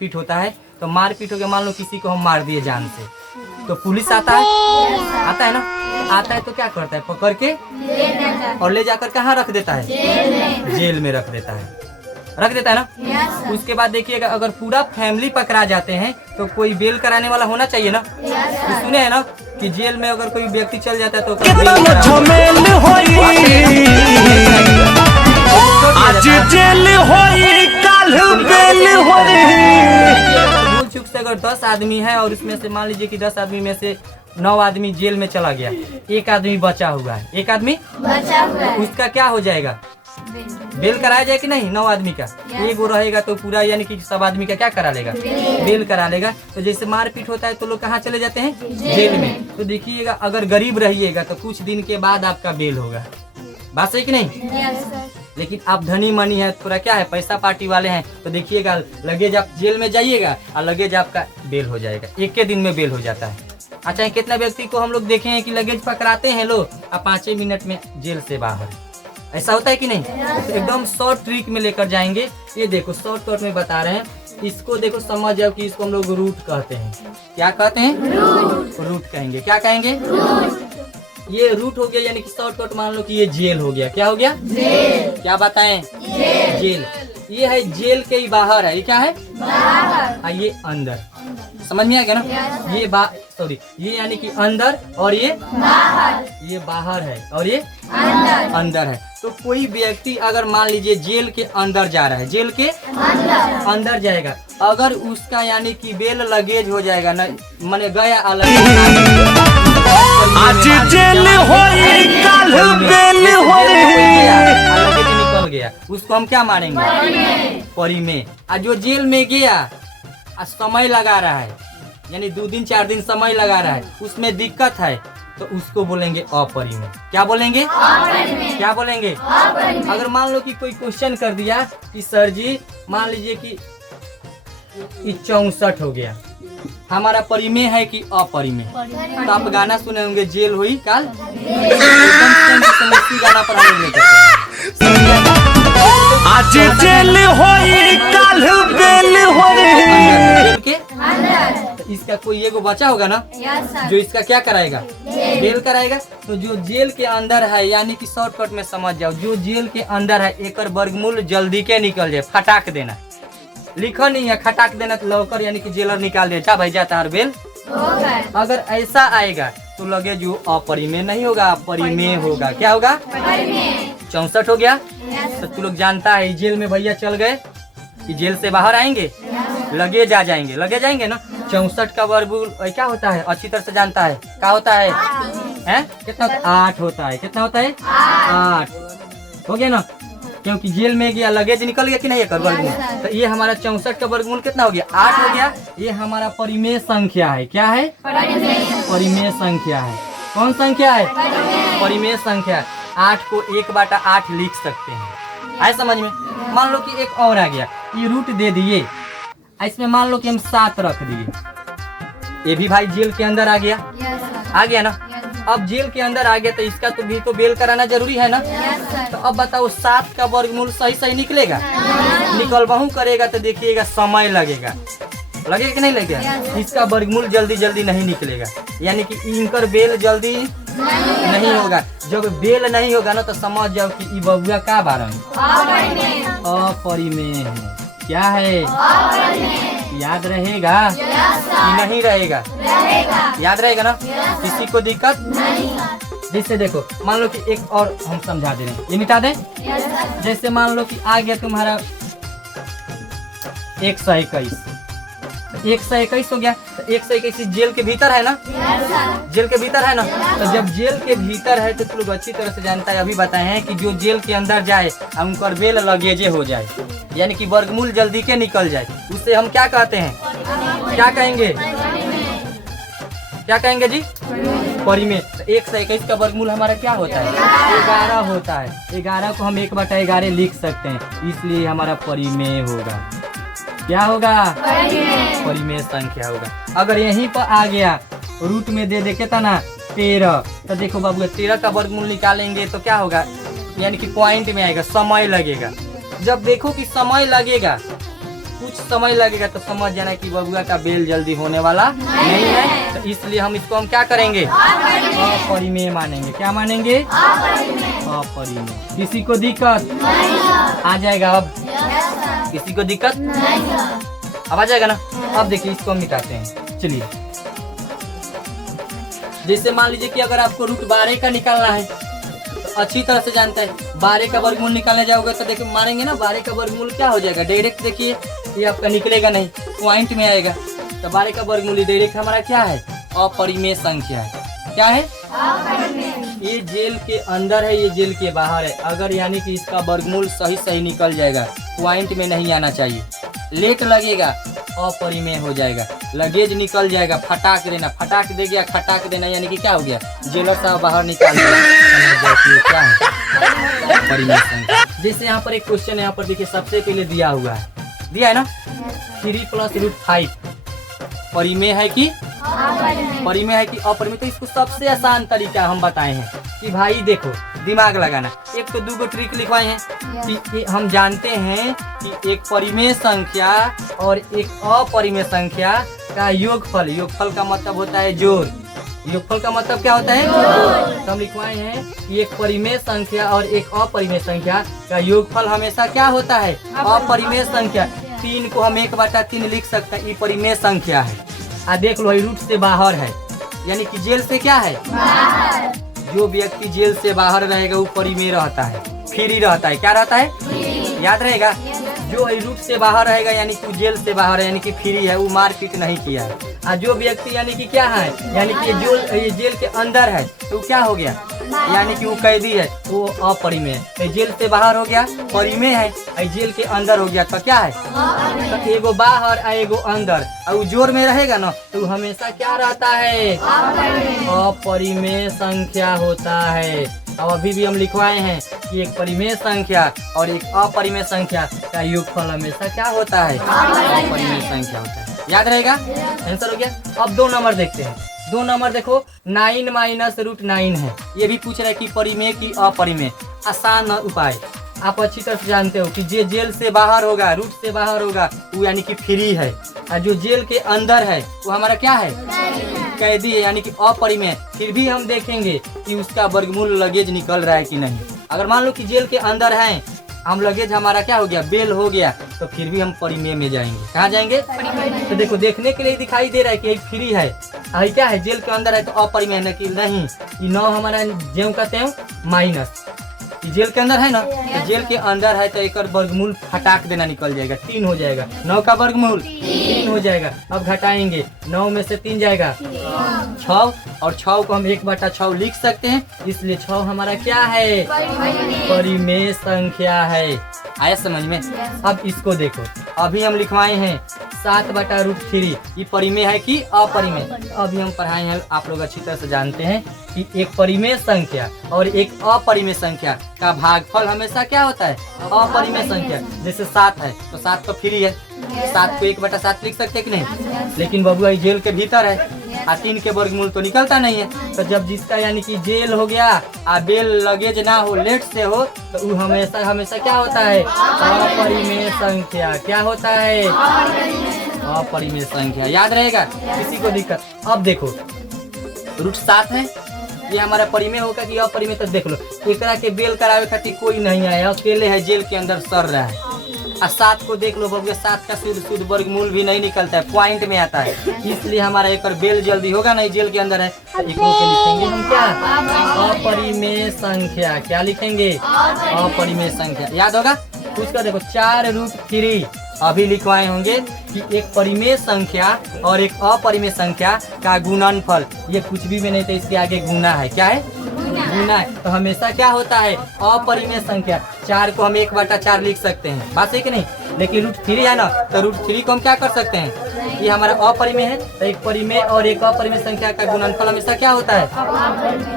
मारपीट होता है, तो मारपीट हो गया, मान लो किसी को हम मार दिए जान से, तो पुलिस आता है, आता है ना, आता है तो क्या करता है, पकड़ के और ले जाकर कहाँ रख देता है, जेल में रख देता है, रख देता है ना। उसके बाद देखिएगा अगर पूरा फैमिली पकड़ा जाते हैं तो कोई बेल कराने वाला होना चाहिए ना। तो सुने है ना कि जेल में अगर कोई व्यक्ति चल जाता है तो भूल चूक से अगर 10 आदमी है और उसमें से मान लीजिए कि 10 आदमी में से 9 आदमी जेल में चला गया, एक आदमी बचा हुआ है, एक आदमी बचा हुआ है, उसका क्या हो जाएगा, बेल कराया जाए कि नहीं। 9 आदमी का एक वो रहेगा तो पूरा यानी कि सब आदमी का क्या करा लेगा, बेल करा लेगा। तो जैसे मारपीट होता है तो लोग कहाँ चले जाते हैं, जेल में। तो देखिएगा अगर गरीब रहिएगा तो कुछ दिन के बाद आपका बेल होगा, बात सही कि नहीं। लेकिन आप धनी मनी है, थोड़ा क्या है, पैसा पार्टी वाले हैं, तो देखिएगा लगेज आप जेल में जाइएगा और लगेज आपका बेल हो जाएगा, एक के दिन में बेल हो जाता है। अच्छा, कितना व्यक्ति को हम लोग देखे हैं कि लगेज पकड़ाते हैं लोग और 5 मिनट में जेल से बाहर, ऐसा होता है कि नहीं। तो एकदम शॉर्ट ट्रिक में लेकर जाएंगे। ये देखो शॉर्टकट में बता रहे हैं, इसको देखो समझ जाओ कि इसको हम लोग रूट कहते हैं। क्या कहते हैं, रूट कहेंगे। क्या कहेंगे, ये रूट हो गया, यानी कि शॉर्टकट मान लो कि ये जेल हो गया। क्या हो गया, जेल। क्या बताएं, जेल। ये है जेल के ही बाहर है, ये क्या है, बाहर, ये अंदर। समझ में आ गया ना। ये सॉरी, ये यानी कि अंदर और ये बाहर, ये बाहर है और ये अंदर है। तो कोई व्यक्ति अगर मान लीजिए जेल के अंदर जा रहा है, जेल के अंदर जाएगा, अगर उसका यानी कि बेल लगेज हो जाएगा ना, मैंने गया अलग आज जेल होई कल बेल होई निकल गया, उसको हम क्या मानेंगे, परी में। आज जो जेल में गया आज समय लगा रहा है, यानी 2 दिन 4 दिन समय लगा रहा है, उसमें दिक्कत है, तो उसको बोलेंगे अपरी में। क्या बोलेंगे, क्या बोलेंगे। अगर मान लो कि कोई क्वेश्चन कर दिया कि सर जी मान लीजिए कि 64 हो गया, हमारा परी में है कि अपरी में, तो आप गाना सुने होंगे जेल हुई काल, गाना पर आज जेल होई काल बेल होई। तो इसका कोई एगो बचा होगा ना, जो इसका क्या कराएगा, बेल कराएगा। तो जो जेल के अंदर है, यानी कि शॉर्टकट में समझ जाओ, जो जेल के अंदर है एक वर्गमूल जल्दी के निकल जाए, फटाक देना, लिखा नहीं है, खटाक देना तो लौकर यानी कि जेलर निकाल दे, भाई जाता है बेल। अगर ऐसा आएगा तो लगे जो अपरी में नहीं होगा, परी में होगा। क्या होगा, 64 हो गया। तो तू लोग जानता है जेल में भैया चल गए कि जेल से बाहर आएंगे, लगेज आ जाएंगे, लगे जाएंगे ना। 64 का वर्गमूल क्या होता है, अच्छी तरह से जानता है, क्या होता है, कितना 8 होता है। कितना होता है, 8 हो गया ना, क्योंकि जेल में गया लगेज निकल गया कि नहीं एक वर्गमूल। तो ये हमारा 64 का वर्गमूल कितना हो गया, 8 हो गया। ये हमारा परिमेय संख्या है। क्या है, परिमेय संख्या है। कौन संख्या है, परिमेय संख्या। 8 को 1/8 लिख सकते हैं, आए समझ में। मान लो कि एक और आ गया, ये रूट दे दिए, इसमें मान लो कि हम 7 रख दिए, ये भी भाई जेल के अंदर आ गया, आ गया ना। अब जेल के अंदर आ गया तो इसका तो भी तो बेल कराना जरूरी है ना। तो अब बताओ 7 का वर्गमूल सही निकलेगा, निकल बहु करेगा तो देखिएगा समय लगेगा, लगेगा कि नहीं लगेगा। इसका वर्गमूल जल्दी नहीं निकलेगा, यानी कि इनकर बेल जल्दी नहीं होगा। जब बेल नहीं होगा ना तो समझ जाओ कि ई बबुआ का बारह अपरिमेय है। क्या है, याद रहेगा कि नहीं रहेगा, याद रहेगा ना, किसी को दिक्कत नहीं। जैसे देखो मान लो कि एक और हम समझा दे रहे हैं, ये मिटा दें। जैसे मान लो कि आ गया तुम्हारा 121, 121 हो गया। तो 121 जेल के भीतर है ना, जेल के भीतर है ना। तो जब जेल के भीतर है तो तुम लोग अच्छी तरह से जानता है, अभी बताए हैं कि जो जेल के अंदर जाए उनका बेल लगेजे हो जाए, यानी कि वर्गमूल जल्दी के निकल जाए, उससे हम क्या कहते हैं, क्या कहेंगे, क्या कहेंगे जी, परिमेय। तो 121 का वर्गमूल हमारा क्या होता है, 11 होता है। 11 को हम 1/11 लिख सकते हैं, इसलिए हमारा परिमेय होगा। क्या होगा, परिमेय संख्या होगा। अगर यहीं पर आ गया रूट में दे देखे था ना 13, तो देखो बाबू 13 का वर्गमूल निकालेंगे तो क्या होगा, यानी कि पॉइंट में आएगा, समय लगेगा। जब देखो कि समय लगेगा कुछ समय लगेगा तो समझ जाना कि बबुआ का बेल जल्दी होने वाला नहीं है। तो इसलिए हम इसको हम क्या करेंगे, अपरिमेय मानेंगे। क्या मानेंगे, अपरिमेय। किसी को दिक्कत आ जाएगा अब, किसी को दिक्कत अब आ जाएगा ना। अब देखिए इसको हम मिटाते हैं। चलिए, जैसे मान लीजिए कि अगर आपको रूट 12 का निकालना है तो अच्छी तरह से जानते हैं, 12 का वर्गमूल निकालने जाओगे तो देखिए मानेंगे ना 12 का वर्गमूल क्या हो जाएगा, डायरेक्ट देखिए ये आपका निकलेगा नहीं, पॉइंट में आएगा। तो 12 का वर्गमूल डायरेक्ट हमारा क्या है, अपरिमेय संख्या है। क्या है, ये जेल के अंदर है, ये जेल के बाहर है। अगर यानी कि इसका वर्गमूल सही निकल जाएगा, पॉइंट में नहीं आना चाहिए, लेट लगेगा, अपरिमेय हो जाएगा, लगेज निकल जाएगा, फटाक देना, फटाक दे गया, खटाक देना, यानी कि क्या हो गया, जेलर साहब बाहर निकाल दिया। क्या है, अपरिमेय संख्या। जैसे यहाँ पर एक क्वेश्चन है, यहाँ पर देखिए सबसे पहले दिया हुआ है, दिया है ना 3 + √5 परिमेय है कि परिमेय है कि अपरिमेय। तो इसको सबसे आसान तरीका हम बताए हैं कि भाई देखो दिमाग लगाना। एक तो 2 ट्रिक लिखवाए हैं कि हम जानते हैं कि एक परिमेय संख्या और एक अपरिमेय संख्या का योगफल, योगफल का मतलब होता है जोड़, योगफल का मतलब क्या होता है, तो हम लिखवाए हैं कि एक परिमेय संख्या और एक अपरिमेय संख्या का योगफल हमेशा क्या होता है, अपरिमेय संख्या। 3 को हम 1/3 लिख सकते हैं, ये परिमेय संख्या है। देख लो, रूट से बाहर है, यानी कि जेल से क्या है, बाहर। जो व्यक्ति जेल से बाहर रहेगा वो परिमेय रहता है, फ्री रहता है। क्या रहता है, याद रहेगा। जो रूट से बाहर रहेगा यानी कि जेल से बाहर है, यानी कि फ्री है, वो मारपीट नहीं किया है। और जो व्यक्ति यानी कि क्या है, यानी कि ये जेल के अंदर है तो क्या हो गया, यानी कि वो कैदी है, वो अपरिमेय है। तो जेल से बाहर हो गया परिमेय है, जेल के अंदर हो गया तो क्या है, तो एगो बाहर और एगो अंदर, और जोर में रहेगा ना तो हमेशा क्या रहता है, अपरिमेय संख्या होता है। अब अभी भी हम लिखवाए हैं कि एक परिमेय संख्या और एक अपरिमेय संख्या का योगफल हमेशा क्या होता है, अपरिमेय संख्या होता है। याद रहेगा, आंसर हो गया। अब 2 नंबर देखते हैं। 2 नंबर देखो, 9 - √9 है। ये भी पूछ रहा है कि परिमेय की अपरिमेय। आसान उपाय आप अच्छी तरह से जानते हो कि जो जेल से बाहर होगा, रूट से बाहर होगा, वो यानी कि फ्री है, और जो जेल के अंदर है वो हमारा क्या है, कैदी है, यानी कि अपरिमेय। फिर भी हम देखेंगे कि उसका वर्गमूल लगेज निकल रहा है कि नहीं। अगर मान लो कि जेल के अंदर है, हम लगेज हमारा क्या हो गया, बेल हो गया, तो फिर भी हम परिमेय में जाएंगे। कहाँ जाएंगे, तो देखो देखने के लिए दिखाई दे रहा है कि फ्री है, क्या है, जेल के अंदर है तो अपरिमेय नहीं। 9 हमारा ज्यों का त्यों माइनस, जेल के अंदर है ना, तो जेल के अंदर है तो एक वर्गमूल फटाक देना निकल जाएगा, 3 हो जाएगा। 9 का वर्गमूल 3 हो जाएगा। अब घटाएंगे, 9 में से 3 जाएगा 6, और 6 को हम 1/6 लिख सकते हैं, इसलिए 6 हमारा क्या है, परिमेय संख्या है। आया समझ में। अब इसको देखो, अभी हम लिखवाए हैं 7/√3, ये परिमेय है कि अपरिमेय। अभी हम पढ़ाए हैं, आप लोग अच्छी तरह से जानते हैं कि एक परिमेय संख्या और एक अपरिमेय संख्या का भागफल हमेशा क्या होता है, अपरिमेय संख्या। जैसे 7 है तो 7 तो फ्री है, 7 को 1/7 लिख सकते कि नहीं, लेकिन बबुआ जेल के भीतर है, 3 के वर्गमूल तो निकलता नहीं है। तो जब जिसका यानी कि जेल हो गया, बेल लगेज ना हो, लेट से हो, तो वो हमेशा क्या होता है, अपरिमेय संख्या। क्या होता है, अपरिमेय संख्या। याद रहेगा, किसी को दिक्कत। अब देखो √7 है, ये हमारा परिमेय होगा कि अपरिमेय, तो देख लो एकरा के बेल करावे खातिर कोई नहीं आया, अकेले है, जेल के अंदर सर रहा है। और 7 को देख लो बबुआ, 7 का शुद्ध वर्गमूल भी नहीं निकलता है, पॉइंट में आता है, इसलिए हमारा एक बेल जल्दी होगा नहीं, जेल के अंदर है। इनको के लिखेंगे हम क्या, अपरिमेय संख्या। क्या लिखेंगे, अपरिमेय संख्या। याद होगा, उसका देखो 4√3 अभी लिखवाए होंगे कि एक परिमेय संख्या और एक अपरिमेय संख्या का गुणनफल, ये कुछ भी नहीं, तो इसके आगे गुना है। क्या है, गुना है। तो हमेशा क्या होता है, अपरिमेय संख्या। 4 को हम 1/4 लिख सकते हैं, बात है कि नहीं, लेकिन √3 है ना, तो √3 को हम क्या कर सकते हैं, ये हमारा अपरिमेय है, तो एक परिमेय और एक अपरिमेय संख्या का गुणनफल हमेशा क्या होता है,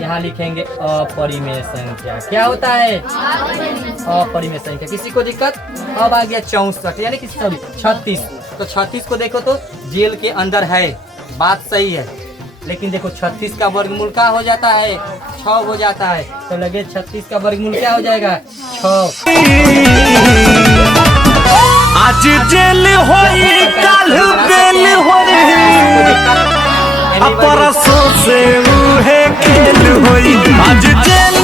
यहाँ लिखेंगे अपरिमेय संख्या। क्या होता है, अपरिमेय संख्या। किसी को दिक्कत। अब आ गया 64, यानी कि 36। तो 36 को देखो तो जेल के अंदर है, बात सही है, लेकिन देखो 36 का वर्गमूल क्या हो जाता है, 6 हो जाता है, तो लगे 36 का वर्गमूल क्या हो जाएगा, 6। आज जेल होई काल बेल होई परसों से उहे खेल होई आज जेल